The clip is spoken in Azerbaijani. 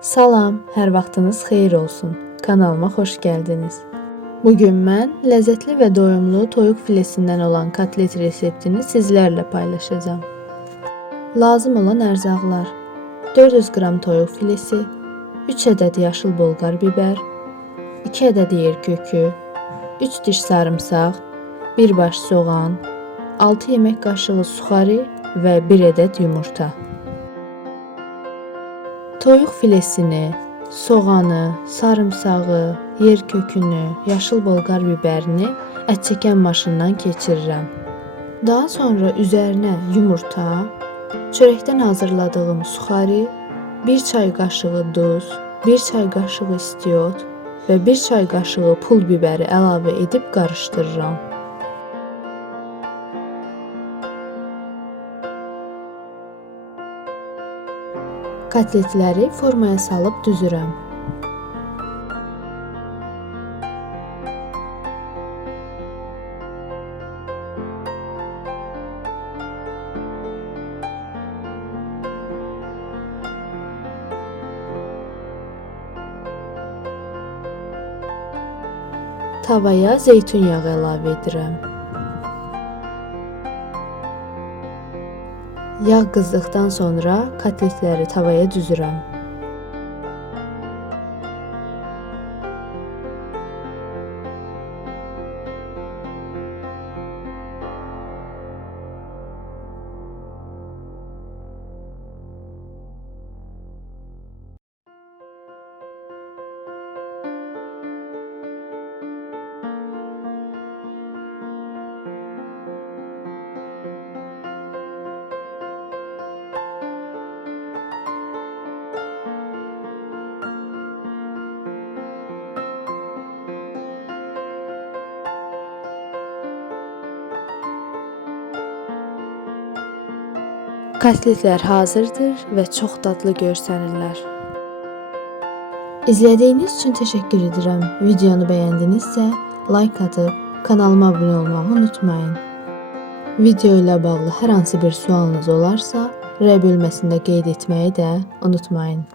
Salam, hər vaxtınız xeyir olsun. Kanalıma xoş gəldiniz. Bugün mən ləzzətli və doyumlu toyuq filesindən olan kotlet reseptini sizlərlə paylaşacağım. Lazım olan ərzaqlar: 400 qram toyuq filesi, 3 ədəd yaşıl bolqar bibər, 2 ədəd yer kökü, 3 diş sarımsaq, 1 baş soğan, 6 yemək qaşığı suxari və 1 ədəd yumurta. Toyuq filesini, soğanı, sarımsağı, yer kökünü, yaşıl bolqar bibərini ət çəkən maşından keçirirəm. Daha sonra üzərinə yumurta, çörəkdən hazırladığım suxari, 1 çay qaşığı duz, 1 çay qaşığı istiot və 1 çay qaşığı pul biberi əlavə edib qarışdırıram. Kotletləri formaya salıb düzürəm. Tavaya zeytun yağı əlavə edirəm. Yağ qızdıqdan sonra kotletləri tavaya düzürəm. Kotletlər hazırdır və çox dadlı görsənirlər. İzlədiyiniz üçün təşəkkür edirəm. Videonu bəyəndinizsə, like atıb kanalıma abunə olmağı unutmayın. Video ilə bağlı hər hansı bir sualınız olarsa, rəy bölməsində qeyd etməyi də unutmayın.